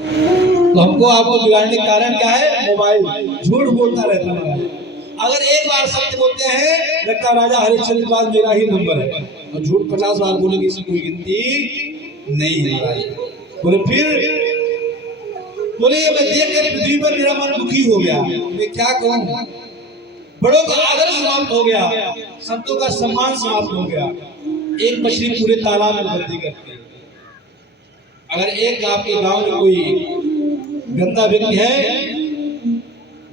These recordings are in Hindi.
तो हमको आपको बिगाड़ने का कारण क्या है? मोबाइल। झूठ बोलता रहता है। अगर एक बार सत्य बोलते हैं, लगता राजा हरिश्चंद्र के बाद मेरा ही नंबर है, और झूठ 50 बार बोलेंगे इसकी कोई गिनती नहीं है महाराज। बोले फिर बोले ये मैं देख कर पृथ्वी पर मेरा मन दुखी हो गया, मैं क्या कहूं। बड़ों का आदर समाप्त हो गया, संतों का सम्मान समाप्त हो गया। एक मछली पूरे तालाब में बंदी करती है। अगर एक आपके गांव में कोई गंदा व्यक्ति है,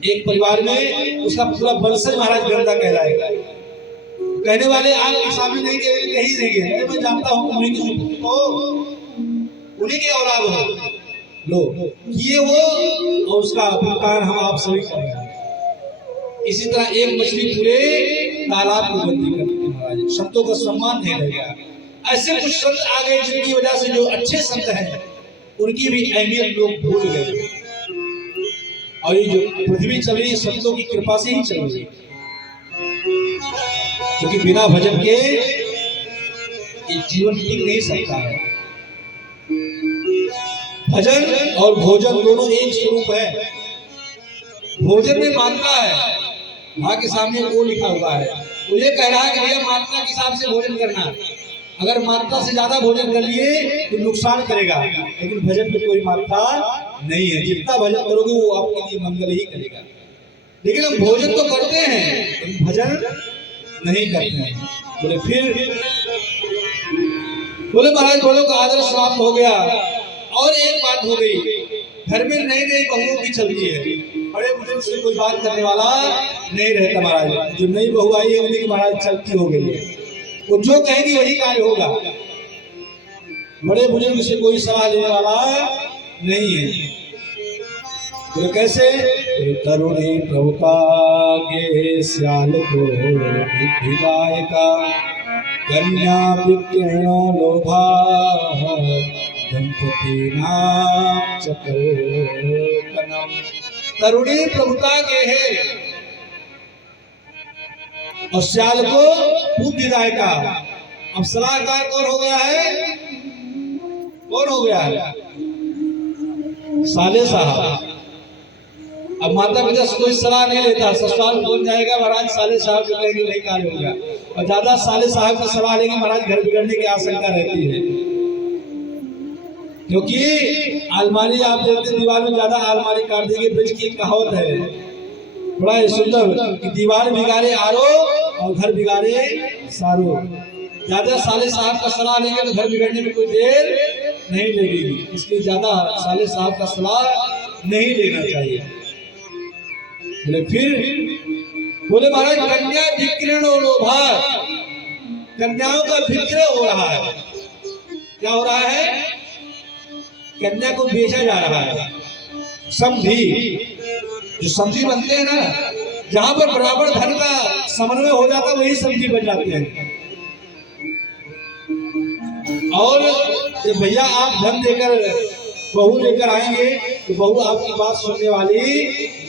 एक परिवार में, उसका पूरा वंशज महाराज गंदा कहलाएगा। कहने वाले आपके सामने नहीं कहीं देंगे, अरे मैं जानता हूँ उन्हीं की सुपुत्र हो, उन्हीं के औलाद हो, लो ये वो, और उसका भुगतान हम आप सभी करेंगे। इसी तरह एक मछली पूरे तालाब को बंदी करती थी महाराज। संतों का सम्मान नहीं रह गया। ऐसे कुछ संत आ गए जिनकी वजह से जो अच्छे संत हैं उनकी भी अहमियत लोग भूल गए। और ये जो पृथ्वी चल रही है संतों की कृपा से ही चल रही है, क्योंकि बिना भजन के ये जीवन टिक नहीं सकता है। भजन और भोजन दोनों एक स्वरूप है। भोजन में मात्रा है, वहां के सामने वो लिखा हुआ है, वो ये कह रहा है कि भैया मात्रा के हिसाब से भोजन करना। अगर मात्रा से ज्यादा भोजन कर लिए तो नुकसान करेगा, लेकिन भजन में कोई मात्रा नहीं है। जितना भजन करोगे वो आपके लिए मंगल ही करेगा। लेकिन हम भोजन तो करते हैं लेकिन भजन नहीं करते हैं। बोले फिर बोले महाराज बड़ों का आदर समाप्त हो गया। और एक बात हो गई, घर में नई नई बहुओं की चलती है, बड़े बुजुर्ग से कोई बात करने वाला नहीं रहता महाराज। जो नई बहू आई है उन्हीं की महाराज चलती हो गई है, वो जो कहेगी वही कार्य होगा। बड़े बुजुर्ग से कोई सलाह लेने वाला नहीं है। तो कैसे? तरुणी प्रभुता के श्याल को विधायका, कन्या विक्रयो लोभा, दंपति नाम चक्रोकनम। तरुणी प्रभुता के है और श्याल को बुद्धिदायका। अब सलाहकार कौन हो गया है? कौन हो गया है? साले साहब। अब माता पिता से कोई सलाह नहीं लेता, ससुराल बोल जाएगा महाराज साले साहब जो कहेंगे वही कार्य होगा। और ज्यादा साले साहब की सलाह लेंगे महाराज घर बिगड़ने की आशंका रहती है। क्योंकि अलमारी आप देखते दीवार में ज्यादा अलमारी काट देंगे। ब्रिज की एक कहावत है बड़ा सुंदर कि दीवार बिगाड़े आरो और घर बिगाड़े सारो। ज्यादा साले साहब का सलाह लेंगे तो घर बिगड़ने में कोई देर नहीं लगेगी, इसलिए ज्यादा साले साहब का सलाह नहीं लेना चाहिए। बोले फिर बोले महाराज कन्या विक्रय लोभा, कन्याओं का विक्रय हो रहा है। क्या हो रहा है? कन्या को बेचा जा रहा है। समधी, जो समधी बनते हैं ना, जहां पर बराबर धन का समन्वय हो जाता है वही समधी बन जाते हैं। और जब भैया आप धन देकर बहू लेकर आएंगे तो बहू आपकी बात सुनने वाली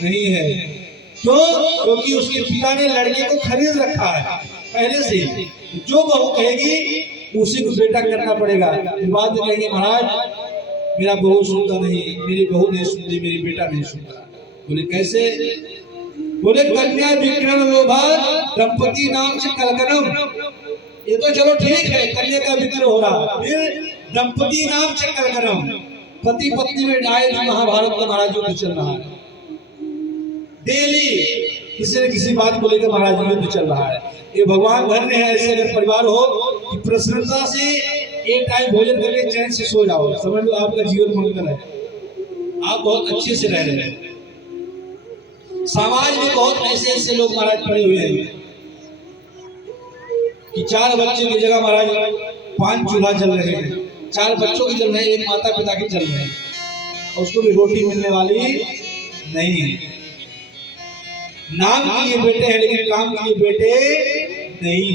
नहीं है। क्यों? क्योंकि उसके पिता ने लड़के को खरीद रखा है पहले से ही। जो बहू कहेगी उसी को बेटा करना पड़ेगा। बाद में कहेंगे महाराज मेरा बहू सुनता नहीं, मेरी बहू नहीं सुनती, मेरी बेटा नहीं सुनता। बोले कैसे? बोले कन्या विक्रय लोभा, दंपति नाम से कलकनम। ये तो चलो ठीक है, कन्या का विक्रय हो रहा, फिर दंपति नाम से कलकनम। पति पत्नी में आए महाभारत का महाराज युद्ध चल रहा है। डेली किसी न किसी बात को लेकर महाराज युद्ध चल रहा है। ये भगवान धन्य है ऐसे अगर परिवार हो कि प्रसन्नता से एक टाइम भोजन करके चैन से सो जाओ, समझ लो आपका जीवन मंगल है, आप बहुत अच्छे से रह रहे हैं। समाज में बहुत ऐसे ऐसे लोग महाराज पड़े हुए हैं कि 4 बच्चे की जगह महाराज 5 चूल्हा जल रहे हैं। 4 बच्चों की जल रहे हैं, एक माता पिता की जल रहे हैं, और उसको भी रोटी मिलने वाली नहीं है। नाम के लिए बेटे हैं लेकिन काम के लिए बेटे नहीं।